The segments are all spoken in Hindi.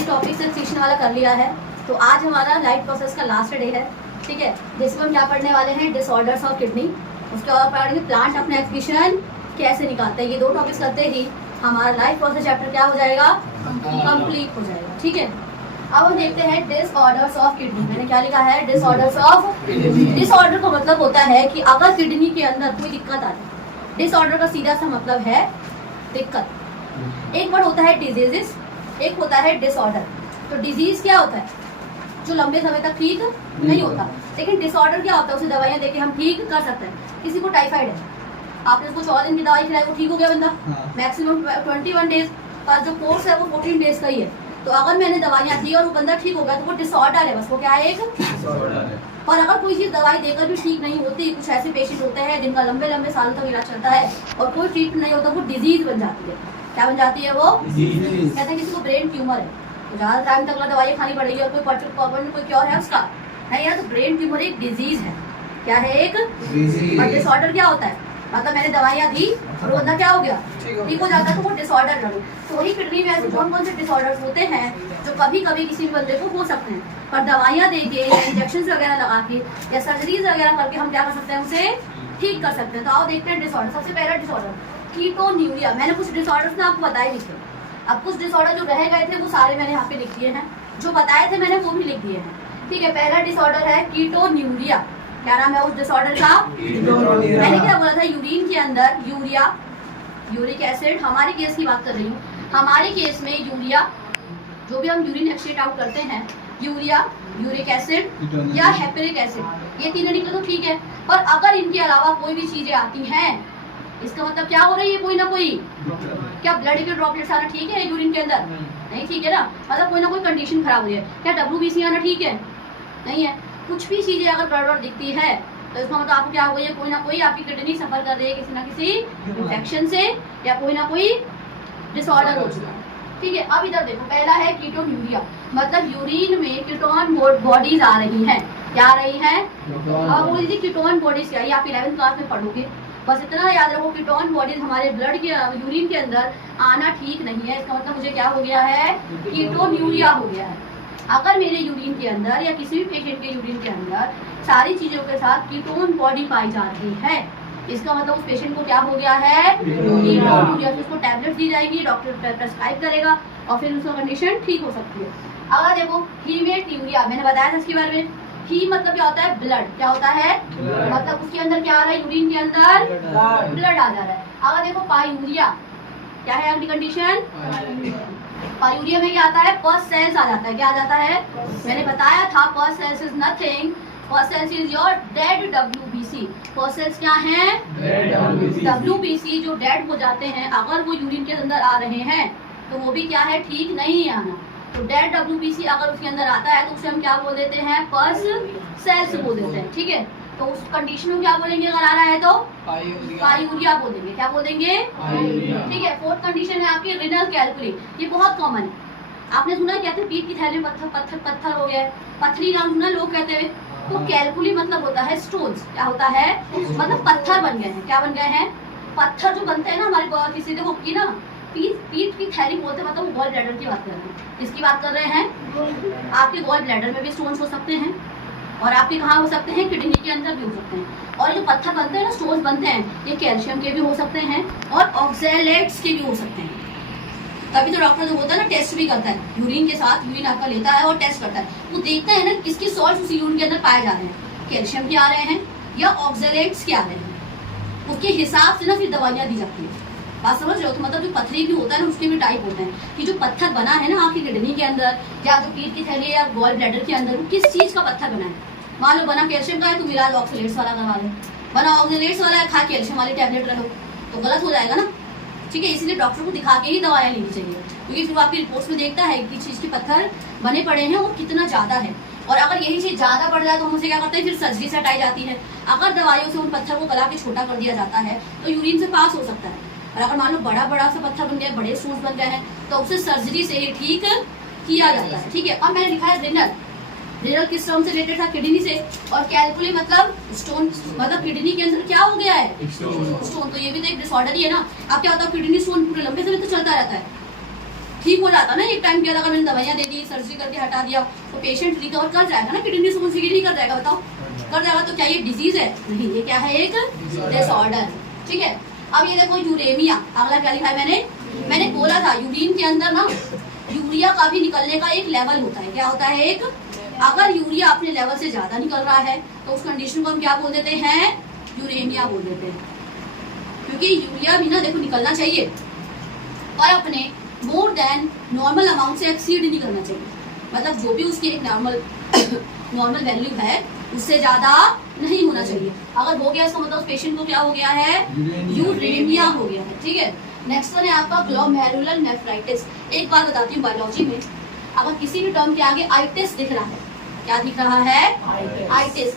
टॉपिक से सीखने वाला कर लिया है। तो आज हमारा लाइफ प्रोसेस का लास्ट डे है, ठीक है, जिसमें हम क्या पढ़ने वाले हैं, डिसऑर्डर्स ऑफ किडनी। उसके बाद पढ़ेंगे प्लांट अपने एक्सक्रीशन कैसे निकालते हैं। ये दो टॉपिक्स करते ही हमारा लाइफ प्रोसेस चैप्टर क्या हो जाएगा, कंप्लीट हो जाएगा, ठीक है। अब हम देखते हैं डिसऑर्डर्स ऑफ किडनी। मैंने क्या लिखा है, डिसऑर्डर्स ऑफ किडनी। डिसऑर्डर का मतलब होता है कि अगर किडनी के अंदर कोई दिक्कत आ जाए। डिसऑर्डर का सीधा सा मतलब है दिक्कत। एक वर्ड होता है डिजीजेस, एक होता है डिसऑर्डर। तो डिजीज क्या होता है, जो लंबे समय तक ठीक नहीं होता, लेकिन डिसऑर्डर क्या होता है, उसे दवाइयां देके हम ठीक कर सकते हैं। किसी को टाइफाइड है, आपने उसको 14 दिन की दवाई खिलाई, वो ठीक हो गया बंदा, मैक्सिमम 21 डेज का जो कोर्स है वो 14 डेज का ही है। तो अगर मैंने दवाइयां दी और वो बंदा ठीक हो गया तो वो डिसऑर्डर है, बस वो क्या है, एक डिसऑर्डर है। और अगर कोई चीज दवाई देकर भी ठीक नहीं होती, कुछ ऐसे पेशेंट होते हैं जिनका लंबे लंबे सालों तक इलाज चलता है और कोई ट्रीटमेंट नहीं होता, वो डिजीज बन जाती है। क्या बन जाती है वो, कहते हैं किसी को ब्रेन ट्यूमर है तो ज्यादा टाइम तक दवाई खानी पड़ेगी और कोई पर्टिकुलर कोई क्योर है उसका नहीं है, तो ब्रेन ट्यूमर एक डिजीज है। क्या है, एक डिजीज। और डिसऑर्डर क्या होता है, मतलब मैंने दवाइयां दी और वो बंदा क्या हो गया, ठीक हो जाता है, तो वो डिसऑर्डर है। तो वही किडनी में ऐसे कौन कौन से डिसऑर्डर्स होते हैं जो कभी कभी किसी भी बंदे को हो सकते हैं, पर दवाइयां देके या इंजेक्शन वगैरह लगा के या सर्जरीज वगैरह करके हम क्या कर सकते हैं, उसे ठीक कर सकते हैं। तो आओ देखते हैं डिसऑर्डर। सबसे पहला डिसऑर्डर कीटोन्यूरिया। मैंने कुछ डिसऑर्डर्स ना आपको बताए नहीं थे, अब कुछ डिसऑर्डर जो रह गए थे वो सारे मैंने यहाँ पे लिख दिए हैं, जो बताए थे मैंने वो भी लिख दिए हैं, ठीक है। पहला डिसऑर्डर है कीटोन्यूरिया। क्या नाम है उस डिसऑर्डर का, मैंने क्या बोला था, यूरिन के अंदर यूरिया, यूरिक एसिड, हमारे केस की बात कर रही हूँ, हमारे केस में यूरिया, जो भी हम यूरिन एक्सक्रीट आउट करते हैं, यूरिया, यूरिक एसिड या हेपेरिक एसिड, ये तीनों निकले तो ठीक है। पर अगर इनके अलावा कोई भी चीजें आती हैं, इसका मतलब क्या हो रही है, कोई ना कोई, क्या ब्लड के ड्रॉपलेट्स आना ठीक है यूरिन के अंदर, नहीं ठीक है ना, मतलब कोई ना कोई कंडीशन खराब हुई है। क्या WBC आना ठीक है, नहीं है। कुछ भी चीजें अगर गड़बड़ दिखती है तो इसका मतलब आपको क्या हो गई है, कोई ना कोई आपकी किडनी सफर कर रही है किसी ना किसी इन्फेक्शन से, या कोई ना कोई डिसऑर्डर हो चुका है, ठीक है। अब इधर देखो, पहला है कीटोन्यूरिया, मतलब यूरिन में कीटोन बॉडीज आ रही हैं। क्या आ रही हैं, अब बोल दीजिए कीटोन बॉडीज क्या, ये आप 11th क्लास में पढ़ोगे, बस इतना याद रखो, कीटोन बॉडीज हमारे ब्लड के यूरिन के अंदर आना ठीक नहीं है। इसका मतलब मुझे क्या हो गया है, कीटोन्यूरिया हो गया है। अगर मेरे यूरिन के अंदर या किसी भी पेशेंट के यूरिन के अंदर सारी चीजों के साथ कीटोन बॉडी पाई जा रही है, इसका मतलब उस पेशेंट को क्या हो गया है, कीटोन्यूरिया। उसको टैबलेट दी जाएगी, डॉक्टर प्रेस्क्राइब करेगा और फिर उसका कंडीशन ठीक हो सकती है। अगर देखो हीमेट्यूरिया, मैंने बताया था इसके बारे में। ही मतलब क्या होता है, ब्लड। क्या होता है, मतलब उसके अंदर क्या आ रहा है, यूरिन के अंदर ब्लड आ जा रहा है। अगर देखो पायूरिया, क्या है अगली कंडीशन, पायूरिया में क्या आता है, पस सेल्स आ जाता है। क्या आ जाता है, मैंने बताया था, पस सेल्स इज नथिंग, पस sales is your dead WBC। पस सेल्स क्या हैं, WBC, जो डेड हो जाते हैं, अगर वो यूरिन के अंदर आ रहे हैं तो वो भी क्या है, ठीक नहीं आना। तो डेड WBC अगर उसके अंदर आता है तो उसे हम क्या बोल देते हैं, पस सेल्स बोल देते हैं, ठीक है। तो उस कंडीशन में क्या बोलेंगे, अगर आ रहा है तो पायूरिया बोल देंगे। क्या बोल देंगे, ठीक है। फोर्थ कंडीशन है आपकी रिनल कैल्कुली। ये बहुत कॉमन है, आपने सुना कहते हैं पीठ की थैली में पत्थर हो गया है, पथरी नाम सुना लोग कहते हैं। तो कैल्कुली मतलब होता है स्टोन्स। क्या होता है, मतलब पत्थर बन गए हैं। क्या बन गए हैं, पत्थर जो बनते हैं ना हमारी किसी देखो की ना पीठ की थैली बोलते हैं, मतलब गॉल ब्लैडर की बात कर रहे हैं। किसकी बात कर रहे हैं, आपके गॉल ब्लैडर में भी स्टोन्स हो सकते हैं और आपके कहाँ हो सकते हैं, किडनी के अंदर भी हो सकते हैं। और जो पत्थर बनते हैं ना, स्टोन्स बनते हैं, ये कैल्शियम के भी हो सकते हैं और ऑक्सैलेट्स के भी हो सकते हैं। तभी तो डॉक्टर जो होता है ना, टेस्ट भी करता है, यूरिन के साथ यूरिन आपका लेता है और टेस्ट करता है, वो देखता है ना किसके सॉल्ट उस यूरिन के अंदर पाए जा रहे हैं, कैल्शियम के आ रहे हैं या ऑक्सैलेट्स के आ रहे हैं, उसके हिसाब से ना फिर दवाइयाँ दी जाती है। बात समझ रहे हो, तो मतलब जो पथरी भी होता है ना, उसके भी टाइप होते हैं कि जो पत्थर बना है ना आपकी किडनी के अंदर या जो पीठ की थैली या गॉल ब्लैडर के अंदर, वो किस चीज का पत्थर बना है। मान लो बना कैल्शियम का है तो इलाज ऑक्सलेट्स वाला करवा लो, बना ऑक्सलेट्स वाला है, खा कैल्शियम वाली टैबलेट रखो, तो गलत हो जाएगा ना, ठीक है। इसलिए डॉक्टर को दिखा के ही दवाइयाँ लेनी चाहिए, क्योंकि फिर आपकी रिपोर्ट्स में देखता है कि चीज के पत्थर बने पड़े हैं और कितना ज्यादा है। और अगर यही चीज ज्यादा बढ़ जाए तो हम उसे क्या करते हैं, फिर सर्जरी से हटाई जाती है। अगर दवाइयों से उन पत्थर को गला के छोटा कर दिया जाता है तो यूरिन से पास हो सकता है। और अगर मान लो बड़ा सा पत्थर बन गया, बड़े स्टोन्स बन गए हैं, तो उसे सर्जरी से ही ठीक किया जाता है, ठीक है। अब मैंने लिखा है रिनल, रिनल किस टर्म से रिलेटेड था, किडनी से। और कैल्कुली मतलब स्टोन, मतलब किडनी के अंदर क्या हो गया है, स्टोन। तो ये भी तो एक डिसऑर्डर ही है ना। अब क्या होता है, किडनी स्टोन पूरे लंबे समय तक चलता रहता है, ठीक हो जाता ना एक टाइम के बाद, अगर मैंने दवाइयाँ दे दी, सर्जरी करके हटा दिया, तो पेशेंट रिकवर कर जाएगा ना, किडनी स्टोन से नहीं कर जाएगा, बताओ कर जाएगा। तो क्या ये डिजीज है? नहीं, ये क्या है? एक डिसऑर्डर। ठीक है, अब ये देखो यूरेमिया, अगला क्या लिखा है मैंने बोला था यूरिन के अंदर ना यूरिया का भी निकलने का एक लेवल होता है। क्या होता है? एक, अगर यूरिया अपने लेवल से ज्यादा निकल रहा है तो उस कंडीशन को हम क्या बोल देते हैं? यूरेमिया बोल देते हैं। क्योंकि यूरिया भी ना देखो निकलना चाहिए और अपने मोर देन नॉर्मल अमाउंट से एक्सीड नहीं करना चाहिए, मतलब जो भी उसकी एक नॉर्मल वैल्यू है उससे ज्यादा नहीं होना चाहिए। अगर हो गया इसका मतलब उस पेशेंट को क्या हो गया है? यूरेमिया हो गया है। ठीक है, नेक्स्ट वन है आपका ग्लोमेरुलर नेफ्राइटिस। एक बात बताती हूँ, बायोलॉजी में अगर किसी भी टर्म के आगे आइटिस दिख रहा है, क्या दिख रहा है? आइटिस,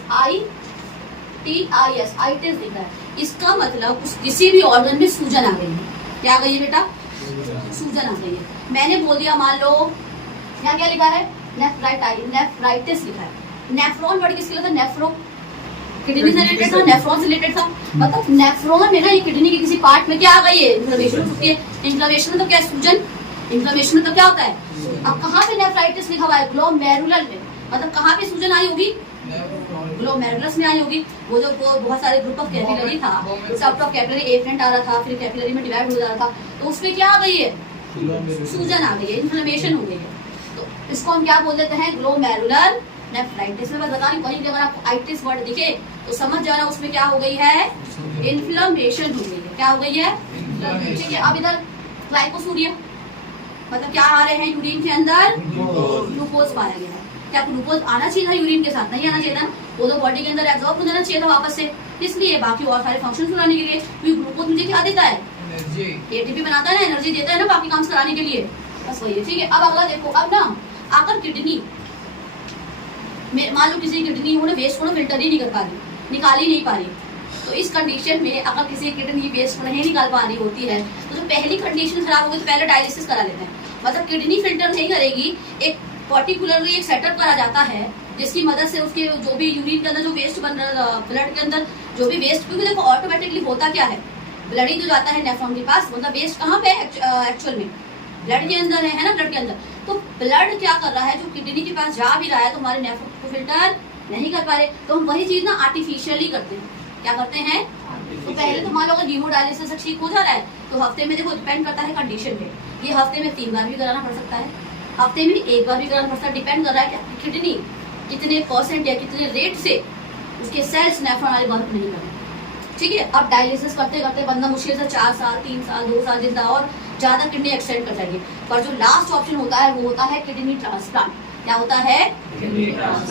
ITIS, आइटिस दिख रहा है, इसका मतलब उस किसी भी ऑर्गन में सूजन आ गई है। क्या आ गई है बेटा? सूजन आ गई है। मैंने बोल दिया, मान लो यहाँ क्या लिखा है? नेफ्राइटिस लिखा है। नेफ्रॉन वर्ड किसके लिए था? नेफ्रो, किडनी से रिलेटेड था, नेफ्रॉन से रिलेटेड था। मतलब नेफ्रॉन में ना ये किडनी के किसी पार्ट में क्या आ गई है? इन्फ्लेमेशन हो सकती है। इन्फ्लेमेशन मतलब क्या है? सूजन। इन्फ्लेमेशन मतलब क्या होता है? अब कहाँ पे नेफ्राइटिस लिखा हुआ है? ग्लोमेरुलर में, मतलब कहाँ पे सूजन आई होगी? ग्लोमेरुलस में आई होगी। वो जो बहुत सारे ग्रुप ऑफ कैपिलरी था, सब ऑफ कैपिलरी एफरेंट आ रहा था, फिर कैपिलरी में डिवाइड हो जा रहा था, तो उसमें क्या आ गई है? सूजन आ गई है, इन्फ्लेमेशन हो गई है। तो इसको हम क्या बोल देते हैं? Glomerular nephritis. में बता रही कहीं भी अगर आपको आइटिस वर्ड दिखे तो समझ जाना उसमें क्या हो गई है? इन्फ्लेमेशन हो गई है। क्या हो गई है? ठीक है, अब इधर ग्लाइकोसूरिया, मतलब क्या आ रहे हैं यूरिन के अंदर? ग्लूकोज पाया गया है। क्या ग्लूकोज आना चाहिए था यूरिन के साथ? नहीं आना चाहिए था, वो तो बॉडी के अंदर एब्जॉर्ब हो जाना चाहिए था वापस से, इसलिए बाकी और सारे फंक्शन कराने के लिए। क्योंकि ग्लूकोज मुझे क्या देता है? एटीपी बनाता है ना, एनर्जी देता है ना बाकी काम कराने के लिए, बस वही है। ठीक है, अब अगला देखो, अब ना अगर किडनी मान लो किसी किडनी वो वेस्ट को फिल्टर ही नहीं कर पा रही, निकाल ही नहीं पा रही, तो इस कंडीशन में अगर किसी किडनी वेस्ट को नहीं निकाल पा रही होती है तो जो पहली कंडीशन खराब होगी तो पहले डायलिसिस करा लेते हैं। मतलब किडनी फिल्टर नहीं करेगी, एक पर्टिकुलरली एक सेटअप करा जाता है जिसकी मदद से उसके जो भी यूरिन के अंदर जो वेस्ट बन रहा, ब्लड के अंदर जो भी वेस्ट, क्योंकि देखो ऑटोमेटिकली होता क्या है, ब्लड ही तो जाता है नेफ्रॉन के पास, मतलब वेस्ट कहाँ पे एक्चुअल में ब्लड के अंदर है ना, ब्लड के अंदर। तो ब्लड क्या कर रहा है, जो किडनी के पास जा भी रहा है तो हमारे नेफ्रॉन को फिल्टर नहीं कर पा रहे, तो हम वही चीज ना आर्टिफिशियली करते हैं। क्या करते हैं? तो पहले तो मान लो अगर हीमोडायलिसिस से ठीक हो जा रहा है तो हफ्ते में, देखो डिपेंड करता है कंडीशन पे, ये हफ्ते में 3 बार भी कराना पड़ सकता है, हफ्ते में 1 बार भी कराना पड़ सकता है, डिपेंड कर रहा है कि आपकी किडनी कितने % या कितने रेट से उसके सेल्स नेफ्रॉन वाले वर्क नहीं कर रहे। ठीक है, अब डायलिसिस करते करते बंदा मुश्किल से 4 साल 3 साल 2 साल जिंदा और ज्यादा किडनी एक्सटेंड कर जाएगी, पर जो लास्ट ऑप्शन होता है वो होता है किडनी ट्रांसप्लांट। क्या होता है?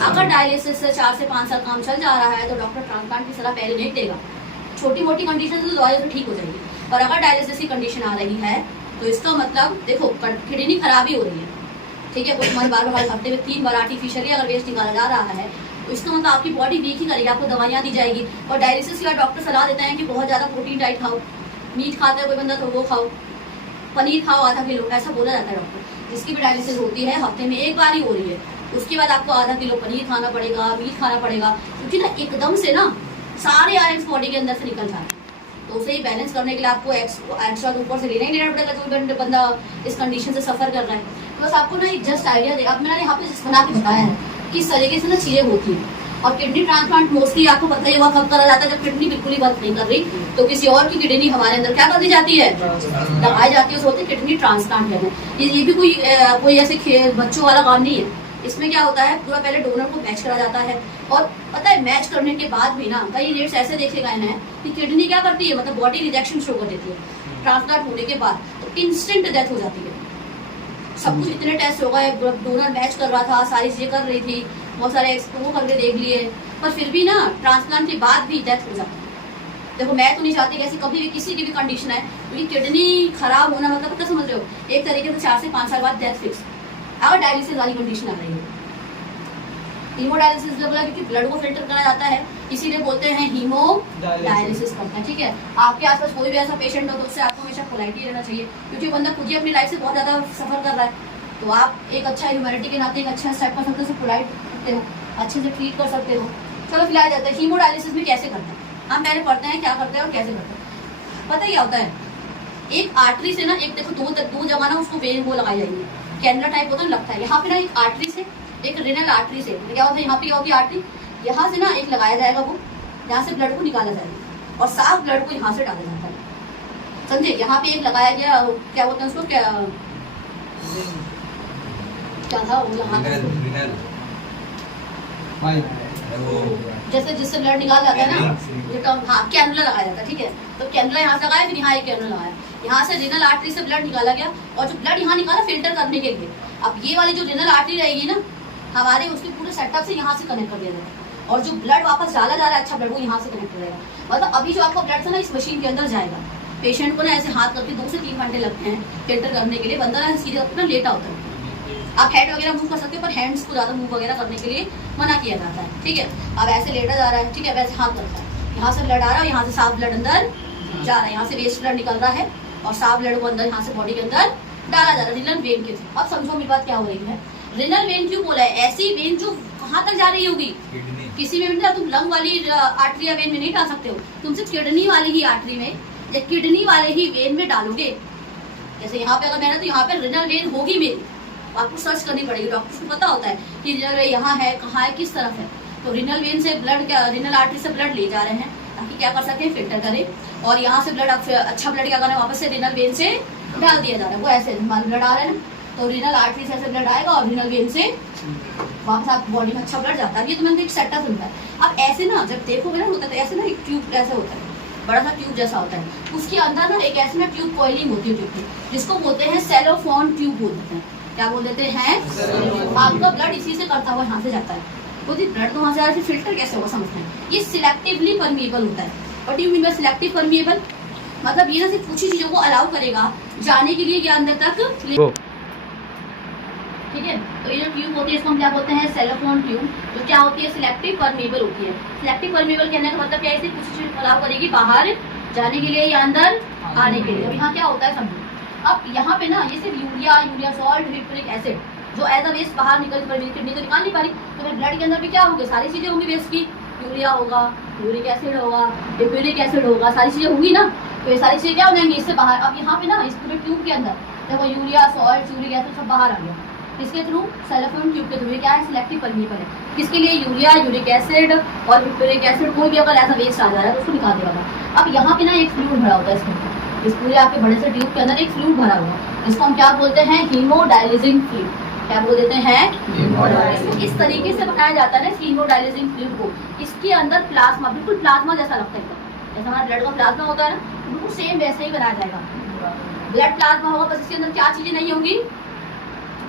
अगर डायलिसिस से 4 से 5 साल काम चल जा रहा है तो डॉक्टर ट्रांसप्लांट की सलाह पहले नहीं देगा। छोटी मोटी कंडीशन से तो दवाई से ठीक हो जाएगी, पर अगर डायलिसिस की कंडीशन आ रही है तो इसका मतलब देखो किडनी खराबी हो रही है, ठीक है, कुछ बार बार हफ्ते में 3 बार आर्टिफिशियली अगर वेस्ट निकाला जा रहा है तो इसका मतलब आपकी बॉडी वीक ही करेगी, आपको दवाइयाँ दी जाएगी। और डायलिसिस के बाद डॉक्टर सलाह देते हैं कि बहुत ज़्यादा प्रोटीन डाइट खाओ, मीट खाता है कोई बंदा तो वो खाओ, पनीर खाओ आधा किलो, ऐसा बोला जाता है डॉक्टर। जिसकी भी डायलिसिस होती है हफ्ते में 1 बार ही हो रही है, उसके बाद आपको आधा किलो पनीर खाना पड़ेगा, मीट खाना पड़ेगा, क्योंकि ना एकदम से ना सारे आयरन्स बॉडी के अंदर से निकल जाते हैं, तो उसे ही बैलेंस करने के लिए आपको एक्स्ट्रा ऊपर से लेना ही लेना पड़ेगा, जो बंदा इस कंडीशन से सफर कर रहा है। तो बस आपको ना एक जस्ट आइडिया देगा, मैंने यहाँ पे जस्ट बना के बताया है कि इस तरीके से ना चीजें होती हैं। और किडनी ट्रांसप्लांट मोस्टली आपको पता ही होगा कब करा जाता है, जब किडनी बिल्कुल ही वर्क नहीं कर रही तो किसी और की किडनी हमारे अंदर क्या कर दी जाती है, लगाई जाती है, उसे होती है किडनी ट्रांसप्लांट करना। ये भी कोई ऐसे बच्चों वाला काम नहीं है। इसमें क्या होता है, पूरा पहले डोनर को मैच करा जाता है, और पता है मैच करने के बाद भी ना कई रेट्स ऐसे देखे गए हैं कि किडनी क्या करती है, मतलब बॉडी रिजेक्शन शो कर देती है ट्रांसप्लांट होने के बाद, तो इंस्टेंट डेथ हो जाती है। सब कुछ इतने टेस्ट हो गए, डोनर मैच कर रहा था, सारी चीजें कर रही थी, बहुत सारे एक्सप्रो करके देख लिए, पर फिर भी ना ट्रांसप्लांट के बाद भी डेथ हो जाती है। देखो मैं तो नहीं चाहती कि ऐसी कभी भी किसी की भी कंडीशन है, क्योंकि किडनी खराब होना मतलब पता समझ रहे हो, एक तरीके से 4 से 5 साल बाद डेथ फिक्स, अगर डायलिसिस वाली कंडीशन आ रही है। हीमोडायलिसिस बोला क्योंकि ब्लड को फिल्टर करा जाता है, इसीलिए बोलते हैं हीमो डायलिसिस करते हैं। ठीक है, आपके आसपास कोई भी ऐसा पेशेंट हो तो उससे आपको हमेशा पोलाइट ही रहना चाहिए, क्योंकि बंदा खुद ही अपनी लाइफ से बहुत ज्यादा सफर कर रहा है, तो आप एक अच्छा ह्यूमैनिटी के नाते एक अच्छा स्टेप कर सकते हो, पोलाइट करते हो, अच्छे से ट्रीट कर सकते हो। चलो फिलहाल जाते हैं हीमोडायलिसिस में कैसे करते हैं, हम पहले पढ़ते हैं क्या करते हैं और कैसे करते हैं। पता ही क्या होता है, एक आर्टरी से ना, एक देखो दो जगह ना उसको वेन वो लगाई जाएगी, कैनुला टाइप होता है, लगता है यहाँ पे ना एक आर्टरी से, एक रेनल आर्टरी से क्या होता है, यहाँ पे क्या होती है आर्टरी, यहाँ से ना एक लगाया जाएगा, वो यहाँ से ब्लड को निकाला जाएगा और साफ ब्लड को यहाँ से डाला जाता है, समझे। यहाँ पे एक लगाया गया, क्या बोलते हैं उसको, क्या था वो, यहाँ जैसे जिससे ब्लड निकाल जाता है ना, हाँ कैनुला लगाया जाता है, ठीक है। तो कैनुला यहाँ से लगाया, फिर यहाँ एक कैनुला लगाया, यहाँ से रेनल आर्टरी से ब्लड निकाला गया, और जो ब्लड यहाँ निकाला फिल्टर करने के लिए, अब ये वाली जो रेनल आर्टरी रहेगी ना हमारे, उसके पूरे सेटअप से यहाँ से कनेक्ट कर दिया जाएगा, और जो ब्लड वापस डाला जा रहा है अच्छा ब्लड, वो यहाँ से कनेक्ट रहेगा। मतलब अभी जो आपका ब्लड था ना इस मशीन के अंदर जाएगा, पेशेंट को ना ऐसे हाथ करके 2 से 3 घंटे लगते हैं फिल्टर करने के लिए, बंदा ना सीधे अपना लेटा होता है, आप हेड वगैरह मूव कर सकते हो, पर हैंड्स को ज़्यादा मूव वगैरह करने के लिए मना किया जाता है, ठीक है। अब ऐसे लेटा जा रहा है, ठीक है, वैसे हाथ करता है, यहाँ से ब्लड आ रहा है, यहाँ से साफ ब्लड अंदर जा रहा है, यहाँ से वेस्ट ब्लड निकल रहा है, और साफ ब्लड को अंदर यहाँ से बॉडी के अंदर डाला जा रहा है रिनल वेन के थ्रू। अब समझो मेरी बात क्या हो रही है, रिनल वेन क्यों बोला है, ऐसी वेन जो कहाँ तक जा रही होगी, किसी में भी तुम लंग वाली आर्टरी या वेन में नहीं डाल सकते हो, तुम सिर्फ किडनी वाली ही आर्टरी में या किडनी वाले ही वेन में डालोगे। जैसे यहाँ पे अगर मैंने, तो यहाँ पे रिनल वेन होगी मेरी, आपको सर्च करनी पड़ेगी, डॉक्टर को पता होता है कि रिनल वेन यहाँ है, कहाँ है, किस तरफ है। तो रिनल वेन से ब्लड, रिनल आर्टरी से ब्लड ले जा रहे हैं ताकि क्या कर सके, फिल्टर करें, और यहाँ से ब्लड अच्छा ब्लड क्या करें, वापस से रिनल वेन से डाल दिया जा रहा है। वो ऐसे हमारा ब्लड आ रहा है ना, तो रिनल आर्टरी से ऐसे ब्लड आएगा और रिनल वेन से वापस आप बॉडी में अच्छा ब्लड जाता है। ये तो मैंने एक सेटअप होता है। अब ऐसे ना जब देखोगे ना होता है, तो ऐसे ना एक ट्यूब ऐसे होता है, बड़ा सा ट्यूब जैसा होता है, उसके अंदर ना एक ऐसी ना ट्यूब कॉइलिंग होती है ट्यूब की, जिसको बोलते हैं सेलोफोन ट्यूब बोलते हैं। क्या बोल देते हैं, आपका ब्लड इसी से करता हुआ यहाँ से जाता है, तो ब्लड तो वहाँ से आ रहा है, फिल्टर कैसे होगा समझते हैं। ये सिलेक्टिवली परमिएबल होता है। What do you mean by selective permeable, मतलब ये ना सिर्फ कुछ ही चीजों को अलाउ करेगा जाने के लिए या अंदर तक, ठीक है। तो ये जो ट्यूब होती है इसको हम क्या बोलते हैं, सेलोफोन ट्यूब, जो क्या होती है, सिलेक्टिव परमिएबल होती है। सिलेक्टिव परमिएबल कहने का मतलब क्या है, कुछ चीज अलाउ करेगी बाहर जाने के लिए या अंदर आने के लिए। अब यहाँ क्या होता है समझो, अब यहाँ पे ना ये सिर्फ यूरिया सॉल्ट, हिप्रिक एसिड जो एज अ वेस्ट बाहर निकल किडनी तो निकाल नहीं पा रही, तो फिर ब्लड के अंदर भी क्या होगी, सारी चीजें होंगी वेस्ट की, यूरिया होगा, यूरिक एसिड होगा, हिप्रिक एसिड होगा, सारी चीजें होंगी ना, तो ये सारी चीजें क्या हो जाएंगी इससे बाहर। अब यहाँ पे ना इस पूरे ट्यूब के अंदर देखो यूरिया, सॉल्ट, यूरिक एसिड सब बाहर आ गया, किसके थ्रू, सेलोफोन ट्यूब के थ्रू। ये क्या है, सिलेक्टिव परमिएबल है, किसके लिए, यूरिया, यूरिक एसिड और हिप्रिक एसिड, कोई भी अगर ऐसा वेस्ट आ जा रहा है तो उसको निकाल देगा। अब यहाँ पे ना एक फ्लूइड भरा होता है इसमें, इस पूरे आपके बड़े से ट्यूब के अंदर एक फ्लूइड भरा हुआ, इसको हम क्या बोलते हैं, हीमोडायलिजिंग फ्लूइड। क्या बोल देते हैं, इसको इस तरीके से बनाया जाता है ना हीमोडायलिजिंग फ्लूइड को, इसके अंदर प्लाज्मा, बिल्कुल प्लाज्मा जैसा लगता है, जैसा हमारा ब्लड का प्लाज्मा होता है ना, बिल्कुल सेम वैसे ही बनाया जाएगा। ब्लड प्लाज्मा होगा, बस इसके अंदर क्या चीजें नहीं होंगी,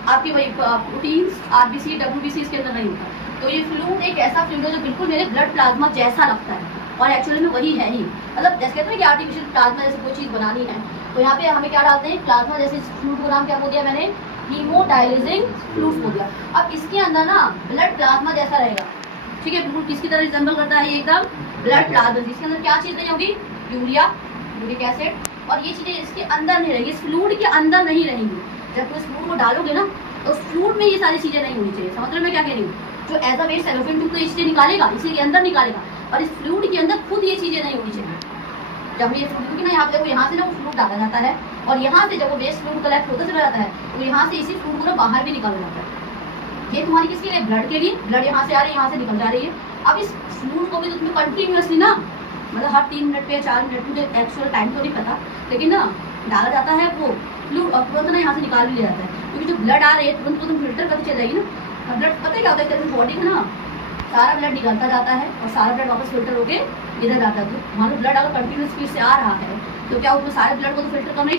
आपकी वही प्रोटीन्स, आरबीसी, डब्ल्यूबीसी इसके अंदर नहीं होता। तो ये फ्लूइड एक ऐसा फ्लूइड है जो बिल्कुल मेरे ब्लड प्लाज्मा जैसा लगता है, और एक्चुअली में वही है ही, मतलब जैसे कहते हैं कि आर्टिफिशियल प्लाज्मा जैसे कोई चीज बनानी है, तो यहाँ पे हमें क्या डालते हैं, प्लाज्मा जैसे फ्लूइड को नाम क्या बोल दिया मैंने, हीमोडायलिजिंग फ्लूइड बोल दिया। अब इसके अंदर ना ब्लड प्लाज्मा जैसा रहेगा, ठीक है, बिल्कुल किसकी तरह रिजेंबल करता है ये एकदम, ब्लड प्लाज्मा, जिसके अंदर क्या चीज नहीं होगी, यूरिया, यूरिक एसिड, और ये चीजें इसके अंदर नहीं रहेंगी, इस फ्लूइड के अंदर नहीं रहेंगी। जब तुम इस फ्लूइड को डालोगे ना, तो उस फ्लूइड में ये सारी चीजें नहीं होनी चाहिए। समझ रहे मैं क्या कह रही हूँ, जो as a waste cellophane tube तो ये चीजें निकालेगा, इसी के अंदर निकालेगा, और इस फ्लूइड के अंदर खुद ये चीजें नहीं होनी चाहिए। जब ये फ्लूइड ना यहाँ पे देखो, यहाँ से ना वो फ्लूइड डाला जाता है, और यहाँ से जब वो वेस्ट फ्लूइड कलेक्ट होता चला जाता है, तो यहाँ से इसी फ्लूइड को ना बाहर भी निकाला जाता है। ये तुम्हारी किसके लिए, ब्लड के लिए, ब्लड यहाँ से आ रही है, यहाँ से निकल जा रही है। अब इस फ्लूइड को भी तो तुम्हें कंटिन्यूअसली ना, मतलब हर 3 मिनट पे या 4 मिनट, मुझे एक्चुअल टाइम तो नहीं पता, लेकिन ना डाला जाता है वो फ्लूइड, और तुरंत ना यहाँ से निकाल भी लिया जाता है, क्योंकि जो ब्लड आ रही है तुरंत तुम फिल्टर करके चल जाएगी ना। ब्लड पता है क्या होता है, बॉडी में ना सारा ब्लड निकलता जाता है और सारा ब्लड वापस फिल्टर होके इधर आता है। तो मान लो ब्लड अगर कंटिन्यूस स्पीड से आ रहा है, तो क्या उसमें सारे ब्लड को तो फिल्टर करना ही,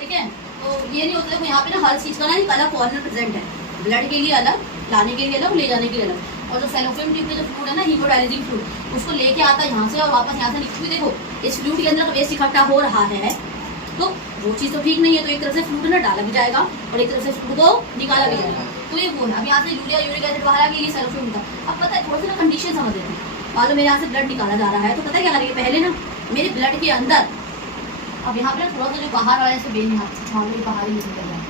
ठीक है। तो ये नहीं होता है यहाँ पे ना हर चीज़ का ना एक अलग कॉर्नर प्रेजेंट है, ब्लड के लिए अलग, लाने के लिए अलग, ले जाने के लिए अलग। और जो सेलोफेन ट्यूब के जो फ्लूइड है ना, हीमोडायलिजिंग फ्लूइड, उसको लेके आता है यहाँ से और वापस यहाँ से निकल। देखो इस फ्लूइड के अंदर वेस्ट इकट्ठा हो रहा है, तो वो चीज़ तो ठीक नहीं है, तो एक तरफ से फ्लूइड ना डाला भी जाएगा और एक तरफ से फ्लूइड को निकाला भी जाएगा। तो ये वो है, अब यहाँ से यूरिया, यूरिक एसिड बाहर आ गया, ये सेलोफेन था। अब पता है थोड़ा सा ना कंडीशन समझ लेते हैं, मान लो मेरे यहाँ से ब्लड निकाला जा रहा है, तो पता है क्या करेंगे, पहले ना मेरे ब्लड के अंदर, अब यहाँ पे ना थोड़ा सा जो बाहर वाला से बेन यहाँ पे बाहर ही निकल रहा है,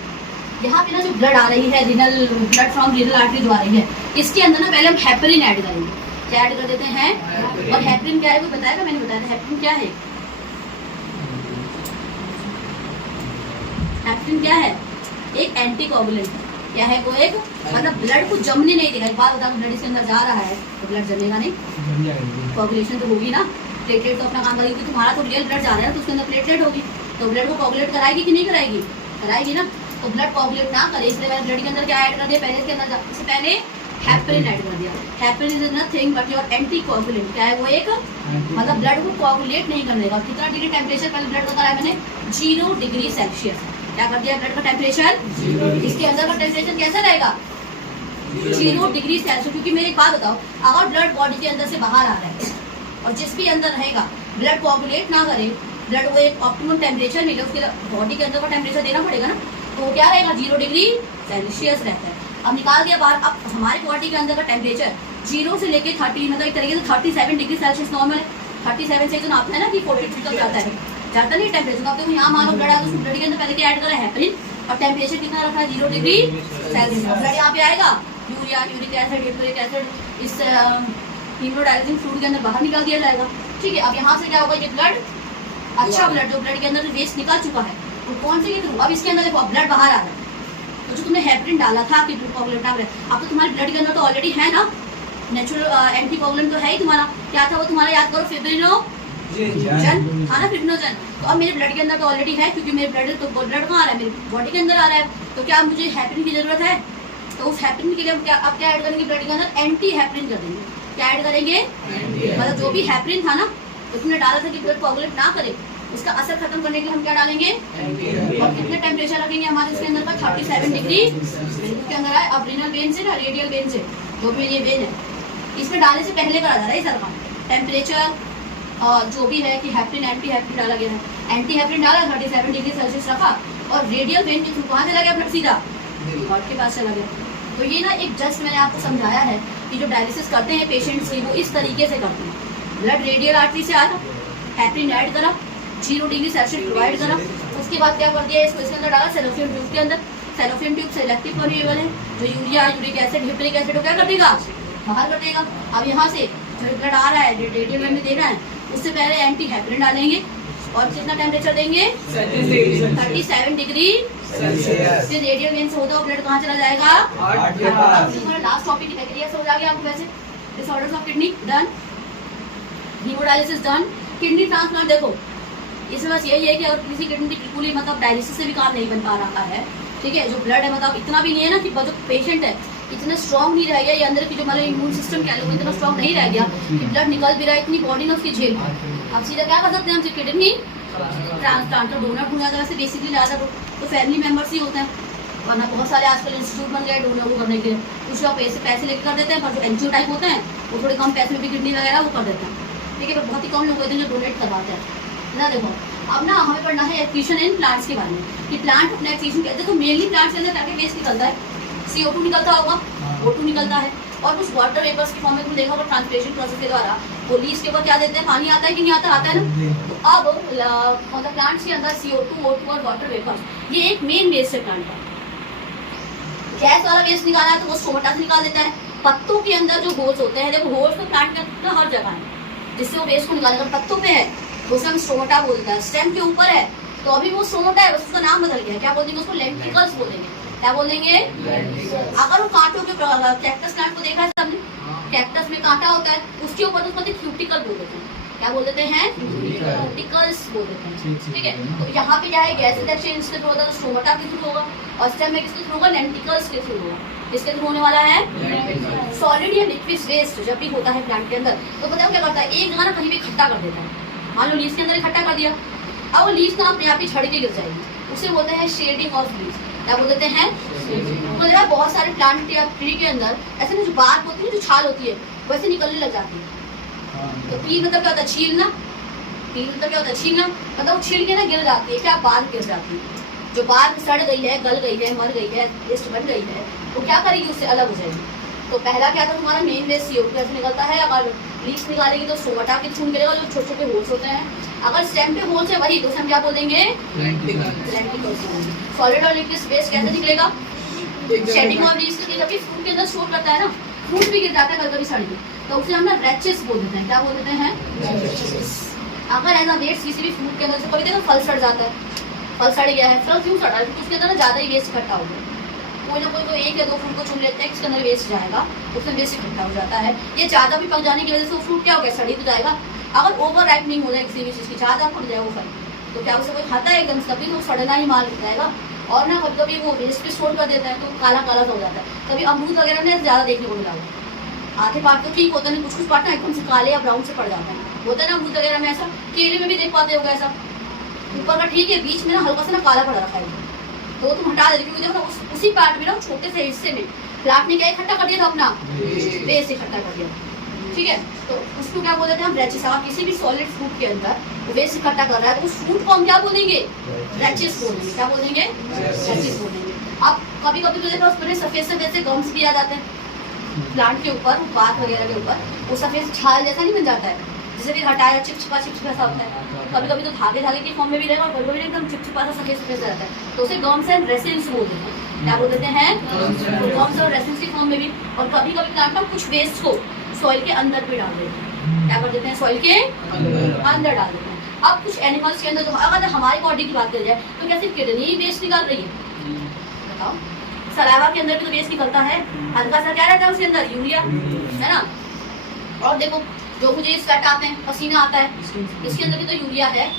यहाँ पे ना जो ब्लड आ रही है, renal blood from renal artery जो आ रही है, इसके अंदर ना पहले हम हेपरिन ऐड करेंगे। क्या ऐड कर देते हैं, और हेपरिन क्या है वो बताएगा, मैंने बताया था हेपरिन क्या है। हेपरिन क्या है? एक एंटीकोगुलेंट। क्या है वो? एक मतलब ब्लड को जमने नहीं देगा। एक बात बता, ब्लड इसके अंदर जा रहा है तो ब्लड जमेगा नहीं, कोगुलेशन तो होगी ना। प्लेटलेट तो अपना काम करेगी। तुम्हारा तो रियल ब्लड जा रहा है तो उसके अंदर प्लेटलेट होगी, तो ब्लड को कोगुलेट कराएगी कि नहीं कराएगी? कराएगी ना। तो ब्लड कोगुलेट ना करे इसलिए मैंने ब्लड के अंदर क्या ऐड कर दिया? पहले इसके अंदर इससे पहले हेपरिन ऐड कर दिया। Heparin is nothing but your anticoagulant. क्या है वो? एक मतलब ब्लड को कोगुलेट नहीं करने देगा। कितना डिग्री टेम्परेचर पहले ब्लड का कराया मैंने? 0 डिग्री सेल्सियस। क्या कर दिया? ब्लड का टेम्परेचर, इसके अंदर का टेम्परेचर कैसा रहेगा? 0 डिग्री सेल्सियस। क्योंकि मेरी एक बात बताओ, अगर ब्लड बॉडी के अंदर से बाहर आ रहा है और जिस भी अंदर रहेगा ब्लड कोगुलेट ना करे, ब्लड को एक ऑप्टिमम टेम्परेचर मिले, उसके बॉडी के अंदर का टेम्परेचर देना पड़ेगा ना। तो क्या रहेगा? 0 डिग्री सेल्सियस रहता है। अब निकाल दिया बाहर। अब हमारी बॉडी के अंदर का टेम्परेचर 0 से लेके 30, मतलब एक तरीके से 37 डिग्री सेल्सियस नॉर्मल है। 37 से तो नापता है ना कि 42 तक जाता है, जाता नहीं टेम्परेचर। तो आपको यहाँ मानो ब्लड है तो ब्लड के अंदर पहले क्या ऐड करा? हेपरिन। और टेम्परेचर कितना रखा है? 0 डिग्री सेल्सियस। ब्लड यहाँ पे आएगा, urea, uric acid, uric acid इस हीमोडायलिसिस फ्लूइड के अंदर बाहर निकाल दिया जाएगा। ठीक है। अब यहाँ से क्या होगा? ये ब्लड, अच्छा ब्लड जो ब्लड के अंदर वेस्ट निकल चुका है वो कौन से के थ्रू? अब इसके अंदर देखो ब्लड बाहर आ रहा है, तो जो तुमने हेपरिन डाला था कि कोगुलेंट डाल रहे, अब तो तुम्हारे ब्लड के अंदर तो ऑलरेडी है ना नेचुरल एंटीकोगुलेंट तो है ही तुम्हारा। क्या था वो तुम्हारा? याद करो, फिब्रिनोजन था ना, फिब्रिनोजन। तो अब मेरे ब्लड के अंदर तो ऑलरेडी है, क्योंकि मेरे ब्लड तो ब्लड कहाँ आ रहा है? मेरी बॉडी के अंदर आ रहा है। तो क्या मुझे हेपरिन की जरूरत है? तो उस हेपरिन के लिए हम क्या अब क्या ऐड करेंगे? ब्लड के अंदर एंटी हेपरिन कर देंगे। क्या ऐड करेंगे? मतलब जो भी हेपरिन था ना तो तुमने डाला था कि ब्लड कोगुलेट ना करे, उसका असर खत्म करने के लिए हम क्या डालेंगे? और कितने टेम्परेचर रखेंगे हमारे इसके अंदर का? 37 डिग्री के अंदर है। अब रीनल वेन से ना रेडियल वेन से, जो भी ये वेन है, इसमें डालने से पहले करा जा रहा है सर का टेम्परेचर जो भी है कि हेपरिन एंटी हेपरिन डाला गया है। एंटी हेपरिन डाला, 37 डिग्री सेल्सियस रखा और रेडियल वेन के थ्रू कहाँ चला गया? अपना सीधा हार्ट के पास चला गया। तो ये ना एक जस्ट मैंने आपको समझाया है कि जो डायलिसिस करते हैं पेशेंट्स की वो इस तरीके से करते हैं। ब्लड रेडियल आर्टरी से आया, हेपरिन ऐड करा, 0 डिग्री सेल्सियस प्रोवाइड करा, उसके बाद क्या कर दिया? इसको इसके अंदर डाला सेलोफियन ट्यूब के अंदर। सेलोफियन ट्यूब सेलेक्टिव परमेबल है, जो यूरिया, यूरिक एसिड, हिप्रिक एसिड को क्या कर देगा? बाहर कर देगा। अब यहाँ से जो ब्लड आ रहा है रेडियल वेन में दे रहा है, उससे पहले एंटी हेपरिन डालेंगे और कितना टेम्परेचर देंगे? 37 डिग्री सेल्सियस। फिर रेडियल वेन से होता हुआ ब्लड कहाँ चला जाएगा? हमारा लास्ट टॉपिक है, समझ आ गया आपको? वैसे disorders of kidney done, haemodialysis done, kidney transplant. देखो इसमें बस यही है कि अगर किसी किडनी बिल्कुल ही मतलब डायलिसिस से भी काम नहीं बन पा रहा है, ठीक है, जो ब्लड है मतलब इतना भी नहीं है ना कि जो पेशेंट है इतना स्ट्रॉन्ग नहीं रह गया, ये अंदर की जो मतलब इम्यून सिस्टम कह लो इतना स्ट्रॉन्ग नहीं रह गया कि ब्लड निकल भी रहा है, इतनी बॉडी ना उसकी झेल। अब सीधा क्या कर सकते हैं हम? Kidney transplant. तो डोनर ढूंढा जाता है बेसिकली ज़्यादा तो फैमिली मेम्बर्स ही होते हैं, वरना बहुत सारे आजकल इंस्टीट्यूट बन गए डोनर को करने के लिए। कुछ लोग पैसे लेकर कर देते हैं, पर जो एनजीओ टाइप होते हैं वो थोड़े कम पैसे में भी किडनी वगैरह वो कर देते हैं, ठीक है। पर बहुत ही कम लोग होते हैं जो डोनेट करवाते हैं ना। देखो अब ना हमें पढ़ना है एक्सक्रीशन इन प्लांट्स के बारे में कि प्लांट अपना एक्सक्रीशन कहते हैं। तो मेनली प्लांट्स के अंदर क्या क्या वेस्ट निकलता है? CO2 निकलता होगा, O2 निकलता है और कुछ वाटर वेपर्स की फॉर्म में तुम देखा होगा ट्रांसपिरेशन प्रोसेस के द्वारा वो लीव्स के ऊपर क्या देते हैं? पानी आता है कि नहीं आता? आता है ना। तो अब मतलब प्लांट्स के अंदर CO2, O2 और वाटर वेपर्स ये एक मेन वेस्ट है प्लांट का। गैस वाला वेस्ट निकालना है तो वो स्टोमेटा से निकाल देता है। पत्तों के अंदर जो होल्स होते हैं, देखो होल्स तो प्लांट के अंदर हर जगह है जिससे वो वेस्ट को निकालेगा। पत्तों पे है तो उसे हम स्टोमेटा बोलते हैं। स्टेम के ऊपर है तो अभी वो स्टोमेटा है, बस उसका नाम बदल गया। क्या बोल देंगे उसको? लेंटिकल्स बोलेंगे। क्या बोल देंगे? अगर वो कांटों के कैक्टस प्लांट को देखा है सबने, कैक्टस में कांटा होता है, उसके ऊपर तो उसको क्यूटिकल बोल देते हैं। क्या बोल देते हैं? क्यूटिकल्स बोल देते हैं, ठीक है। तो यहाँ पे क्या है? गैसेज एक्सचेंज के थ्रू होगा तो स्टोमेटा के थ्रू होगा और स्टेम में किसके थ्रू होगा? लेंटिकल्स के थ्रू होगा। किसके थ्रू होने वाला है? सॉलिड या लिक्विड वेस्ट जब भी होता है प्लांट के अंदर तो बताओ क्या करता है? एक जगह ना कहीं भी इकट्ठा कर देता है। मान लो लीव्स के अंदर इकट्ठा कर दिया, अब वो लीव्स ना अपने आप ही झड़ के गिर जाएगी, उसे बोलते हैं शेडिंग ऑफ लीव्स। क्या बोल देते हैं? तो बहुत सारे प्लांट या ट्री के अंदर ऐसे ना जो बार्क होती है, जो छाल होती है वैसे निकलने लग जाती है। तो पील मतलब क्या होता है? छीलना। पील मतलब क्या होता है? छीलना मतलब छील के ना गिर जाती है। क्या? बार्क गिर जाती है। जो बार्क सड़ गई है, गल गई है, मर गई है, वेस्ट बन गई है, वो क्या करेगी? उससे अलग हो जाएगी। तो पहला क्या था तुम्हारा? मेन वेस्ट CO2 ऐसे निकलता है। अगर लीव्स निकालेगी तो स्टोमेटा के थ्रू निकलेगा, जो छोटे छोटे होल्स होते हैं। अगर स्टेम पे होल्स है वही तो हम क्या बोल देंगे? लेंटिकल्स। सॉलिड और लिक्विड वेस्ट कैसे निकलेगा? शेडिंग ऑफ लीव्स के जब भी फ्रूट के अंदर स्टोर करता है ना, फ्रूट भी गिर जाता है कभी सड़ के, तो उसे हम ना रैचेस बोल देते हैं। क्या बोल देते हैं? अगर ऐसा वेस्ट किसी भी फ्रूट के अंदर से कभी देखो फल सड़ जाता है फल सड़ गया है, फल क्यों सड़ा है? क्योंकि उसके अंदर ना ज़्यादा ही वेस्ट इकट्ठा हो गया। कोई ना कोई एक या दो फ्रूट को चुन लेते हैं, इसके अंदर वेस्ट जाएगा, उसमें वेस्ट इकट्ठा हो जाता है। ये ज़्यादा भी पक जाने की वजह से वो फ्रूट क्या हो गया, सड़ी तो जाएगा। अगर ओवर राइप नहीं हो जाए किसी भी चीज़ की, ज़्यादा फट जाए वो फल, तो क्या उसे कोई खाता है एकदम से? कभी तो सड़ना ही माल हो जाएगा। और ना कभी कभी वो वेस्ट भी स्टोर कर देता है तो काला काला सा हो जाता है। कभी अमरूद वगैरह में ज़्यादा देखने को मिला हो, आधे पार्ट तो ठीक होता है, कुछ कुछ पार्ट ना एकदम से काले या ब्राउन से पड़ जाता है, होता है ना अमरूद वगैरह में ऐसा। केले में भी देख पाते होगा ऐसा, ऊपर का ठीक है, बीच में ना हल्का सा ना काला पड़ रखा है, तो तुम हटा देते, क्योंकि देखो उसी पार्ट में ना छोटे से हिस्से में प्लांट ने क्या इकट्ठा कर दिया था, अपना वेस्ट इकट्ठा कर दिया, ठीक है। तो उसको क्या बोलते हैं हम, ब्रैचेस। अगर किसी भी सॉलिड फ्रूट के अंदर वेस्ट इकट्ठा कर रहा है तो उस फ्रूट को हम क्या बोलेंगे, ब्रैचेस बोलेंगे। क्या बोलेंगे, ब्रैचेस बोलेंगे। अब कभी कभी तो देखो उसमें सफेद सफेद से गम्स भी आ जाते हैं प्लांट के ऊपर, बात वगैरह के ऊपर, वो सफेद छाल जैसा नहीं बन जाता है, जिसे भी हटाया चिपचिपा चिपचिपा सा होता है। कभी कभी तो धागे धागे के फॉर्म में भी रहेगा, और कभी कभी एकदम चिपचिपा सा सफेद सफेद रहता है, तो उसे गम्स एंड रेसिन्स बोल देते हैं। क्या बोल देते हैं, गम्स और रेसिन्स के फॉर्म में भी। और कभी कभी प्लांट में कुछ वेस्ट को सॉइल के अंदर भी डाल देते हैं। क्या कर देते हैं, सॉइल के अंदर डाल देते हैं। अब कुछ एनिमल्स के अंदर, जो अगर हमारी बॉडी की बात करी जाए तो कैसे किडनी वेस्ट निकाल रही है, बताओ। सलाइवा के अंदर भी तो वेस्ट निकलता है, हल्का सा क्या रहता है उसके अंदर, यूरिया, है ना। और देखो जो मुझे स्वेट आते हैं, पसीना आता है, इसके अंदर भी तो यूरिया है,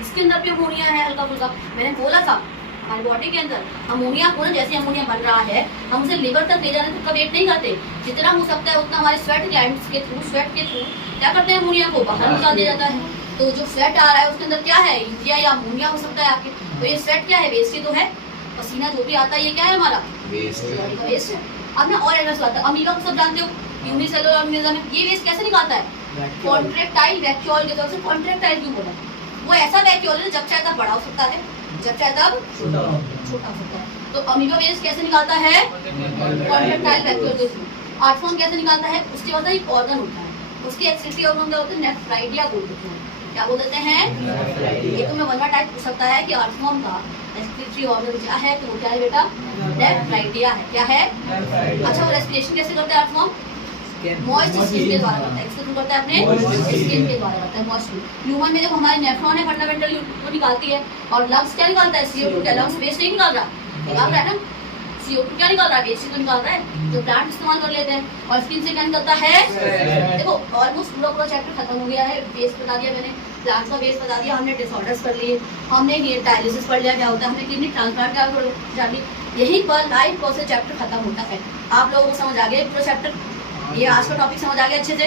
इसके अंदर भी अमोनिया है हल्का फुल्का। मैंने बोला था हमारी बॉडी के अंदर अमोनिया को ना, जैसे अमोनिया बन रहा है हम उसे लिवर तक ले जाने तक का वेट नहीं करते, जितना हो सकता है उतना हमारे स्वेट ग्लैंड्स के थ्रू, स्वेट के थ्रू क्या करते हैं, अमोनिया को बाहर निकाल दिया जाता है। तो जो स्वेट आ रहा है उसके अंदर क्या है, यूरिया या अमोनिया हो सकता है आपके। तो ये स्वेट क्या है, वेस्ट ही तो है। पसीना जो भी आता है ये क्या है, हमारा वेस्ट है। अब ना और एनर्जी आता है, अमीबा को सब जानते हो, यूनिसेलुलर ऑर्गेनिज्म, ये वेस्ट कैसे निकालता है, कॉन्ट्रैक्टाइल वैक्यूल के तौर से। कॉन्ट्रैक्टाइल क्यों बोला, वो ऐसा वैक्यूल है जब चाहे तब बड़ा हो सकता है, जब चाहे तब छोटा हो सकता है। तो अमीबा वेस्ट कैसे निकालता है, कॉन्ट्रैक्टाइल वैक्यूल के थ्रू। आर्थवर्म कैसे निकालता है, उसके बाद एक ऑर्गन होता है, उसके एक्सक्रीटरी ऑर्गन क्या होता है, नेफ्राइडिया बोल देते हैं। क्या बोल देते हैं, ये तो मैं वन टाइप पूछ सकता है कि आर्थवर्म का एक्सक्रीटरी ऑर्गन क्या है, तो वो क्या है बेटा, नेफ्राइडिया है। क्या है, अच्छा। वो रेस्पिरेशन कैसे करता है आर्थवर्म, मॉइस्ट स्किन के द्वारा करता है, किसके थ्रू करता है, अपने स्किन के द्वारा करता है, मॉइस्ट। ह्यूमन में जब हमारे नेफ्रॉन है फंडामेंटल, वो निकालती है। और लंग्स क्या निकालता है, CO2। क्या लंग्स वेस्ट नहीं निकाल रहा, निकाल रहा है ना, CO2 क्या निकाल रहा है, वेस्ट तो निकाल रहा है, जो प्लांट इस्तेमाल कर लेते हैं। और स्किन से क्या निकलता है, देखो ऑलमोस्ट पूरा चैप्टर खत्म हो गया है। वेस्ट बता दिया मैंने, प्लांट्स का वेस्ट बता दिया हमने, डिसऑर्डर्स कर लिए हमने, ये डायलिसिस पढ़ लिया क्या होता है हमने, किडनी ट्रांसप्लांट क्या जान ली। यहीं पर लाइफ प्रोसेस चैप्टर खत्म होता है। आप लोगों को समझ आ गया पूरा चैप्टर, ये आज का टॉपिक समझ आ गया अच्छे से।